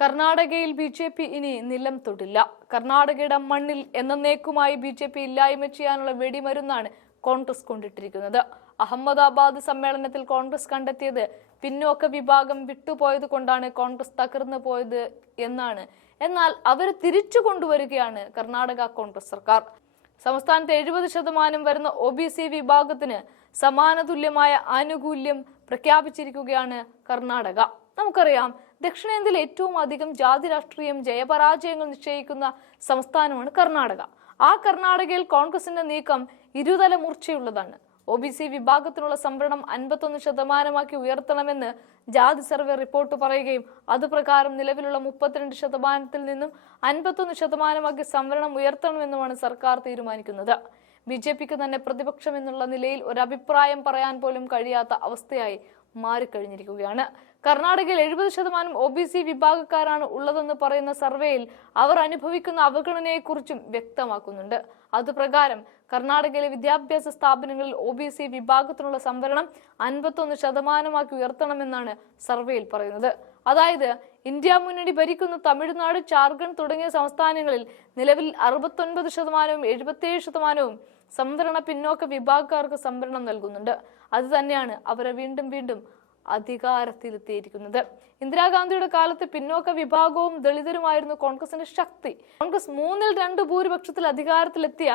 കർണാടകയിൽ ബി.ജെ.പി. ഇനി നിലം തൊടില്ല. കർണാടകയുടെ മണ്ണിൽ എന്നേക്കുമായി ബി.ജെ.പി. ഇല്ലായ്മ ചെയ്യാനുള്ള വെടിമരുന്നാണ് കോൺഗ്രസ് കൊണ്ടിട്ടിരിക്കുന്നത്. അഹമ്മദാബാദ് സമ്മേളനത്തിൽ കോൺഗ്രസ് കണ്ടെത്തിയത് പിന്നോക്ക വിഭാഗം വിട്ടുപോയത് കൊണ്ടാണ് കോൺഗ്രസ് തകർന്നു പോയത് എന്നാണ്. എന്നാൽ അവർ തിരിച്ചു കൊണ്ടുവരികയാണ് കർണാടക കോൺഗ്രസ് സർക്കാർ. സംസ്ഥാനത്ത് 70% വരുന്ന OBC വിഭാഗത്തിന് സമാന തുല്യമായ ആനുകൂല്യം പ്രഖ്യാപിച്ചിരിക്കുകയാണ് കർണാടക. നമുക്കറിയാം, ദക്ഷിണേന്ത്യയിൽ ഏറ്റവും അധികം ജാതി രാഷ്ട്രീയം ജയപരാജയങ്ങൾ നിശ്ചയിക്കുന്ന സംസ്ഥാനമാണ് കർണാടക. ആ കർണാടകയിൽ കോൺഗ്രസിന്റെ നീക്കം ഇരുതല മൂർച്ചയുള്ളതാണ്. OBC വിഭാഗത്തിനുള്ള സംവരണം 51% ഉയർത്തണമെന്ന് ജാതി സർവേ റിപ്പോർട്ട് പറയുകയും അതുപ്രകാരം നിലവിലുള്ള 32% നിന്നും 51% സംവരണം ഉയർത്തണമെന്നുമാണ് സർക്കാർ തീരുമാനിക്കുന്നത്. ബി.ജെ.പിക്ക് തന്നെ പ്രതിപക്ഷം എന്നുള്ള നിലയിൽ ഒരു അഭിപ്രായം പറയാൻ പോലും കഴിയാത്ത അവസ്ഥയായി മാറിക്കഴിഞ്ഞിരിക്കുകയാണ്. കർണാടകയിൽ 70% OBC വിഭാഗക്കാരാണ് ഉള്ളതെന്ന് പറയുന്ന സർവേയിൽ അവർ അനുഭവിക്കുന്ന അവഗണനയെക്കുറിച്ചും വ്യക്തമാക്കുന്നുണ്ട്. അതുപ്രകാരം കർണാടകയിലെ വിദ്യാഭ്യാസ സ്ഥാപനങ്ങളിൽ OBC വിഭാഗത്തിനുള്ള സംവരണം 51% ഉയർത്തണമെന്നാണ് സർവേയിൽ പറയുന്നത്. അതായത് ഇന്ത്യ മുന്നണി ഭരിക്കുന്ന തമിഴ്നാട്, ജാർഖണ്ഡ് തുടങ്ങിയ സംസ്ഥാനങ്ങളിൽ നിലവിൽ 69%, 77% സംവരണ പിന്നോക്ക വിഭാഗക്കാർക്ക് സംവരണം നൽകുന്നുണ്ട്. അത് തന്നെയാണ് അവരെ വീണ്ടും അധികാരത്തിലെത്തിയിരിക്കുന്നത്. ഇന്ദിരാഗാന്ധിയുടെ കാലത്ത് പിന്നോക്ക വിഭാഗവും ദളിതരുമായിരുന്നു കോൺഗ്രസിന്റെ ശക്തി. കോൺഗ്രസ് 2/3 ഭൂരിപക്ഷത്തിൽ അധികാരത്തിലെത്തിയ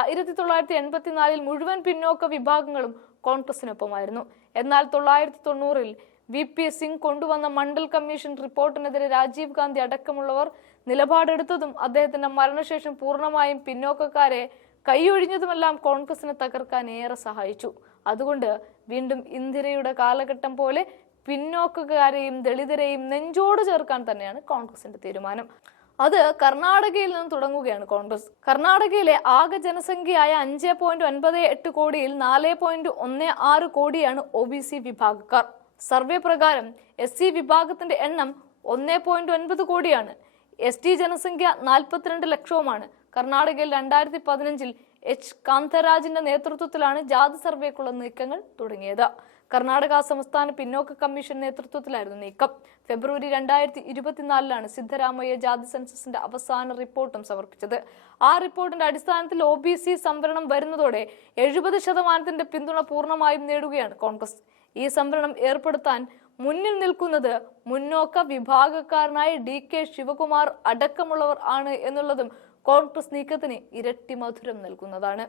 1984 മുഴുവൻ പിന്നോക്ക വിഭാഗങ്ങളും കോൺഗ്രസിനൊപ്പമായിരുന്നു. എന്നാൽ 1990 VP സിംഗ് കൊണ്ടുവന്ന മണ്ഡൽ കമ്മീഷൻ റിപ്പോർട്ടിനെതിരെ രാജീവ് ഗാന്ധി അടക്കമുള്ളവർ നിലപാടെടുത്തതും അദ്ദേഹത്തിന്റെ മരണശേഷം പൂർണ്ണമായും പിന്നോക്കക്കാരെ കൈയൊഴിഞ്ഞതുമെല്ലാം കോൺഗ്രസിനെ തകർക്കാൻ ഏറെ സഹായിച്ചു. അതുകൊണ്ട് വീണ്ടും ഇന്ദിരയുടെ കാലഘട്ടം പോലെ പിന്നോക്കക്കാരെയും ദളിതരെയും നെഞ്ചോട് ചേർക്കാൻ തന്നെയാണ് കോൺഗ്രസിന്റെ തീരുമാനം. അത് കർണാടകയിൽ നിന്ന് തുടങ്ങുകയാണ് കോൺഗ്രസ്. കർണാടകയിലെ ആകെ ജനസംഖ്യയായ 5.98 കോടിയിൽ 4.16 കോടിയാണ് OBC വിഭാഗക്കാർ. സർവേ പ്രകാരം SC വിഭാഗത്തിന്റെ എണ്ണം 1.9 കോടിയാണ്. ST ജനസംഖ്യ 42 ലക്ഷവുമാണ്. കർണാടകയിൽ 2015 H. കാന്തരാജിന്റെ നേതൃത്വത്തിലാണ് ജാതി സർവേക്കുള്ള നീക്കങ്ങൾ തുടങ്ങിയത്. കർണാടക സംസ്ഥാന പിന്നോക്ക കമ്മീഷൻ നേതൃത്വത്തിലായിരുന്നു നീക്കം. ഫെബ്രുവരി 2024 സിദ്ധരാമയ്യ ജാതി സെൻസസിന്റെ അവസാന റിപ്പോർട്ടും സമർപ്പിച്ചത്. ആ റിപ്പോർട്ടിന്റെ അടിസ്ഥാനത്തിൽ OBC സംവരണം വരുന്നതോടെ 70% പിന്തുണ പൂർണ്ണമായും നേടുകയാണ് കോൺഗ്രസ്. ഈ സംവരണം ഏർപ്പെടുത്താൻ മുന്നിൽ നിൽക്കുന്നത് മുന്നോക്ക വിഭാഗക്കാരനായ DK ശിവകുമാർ അടക്കമുള്ളവർ ആണ് എന്നുള്ളതും കോൺഗ്രസ് നീക്കത്തിന് ഇരട്ടി മധുരം നൽകുന്നതാണ്.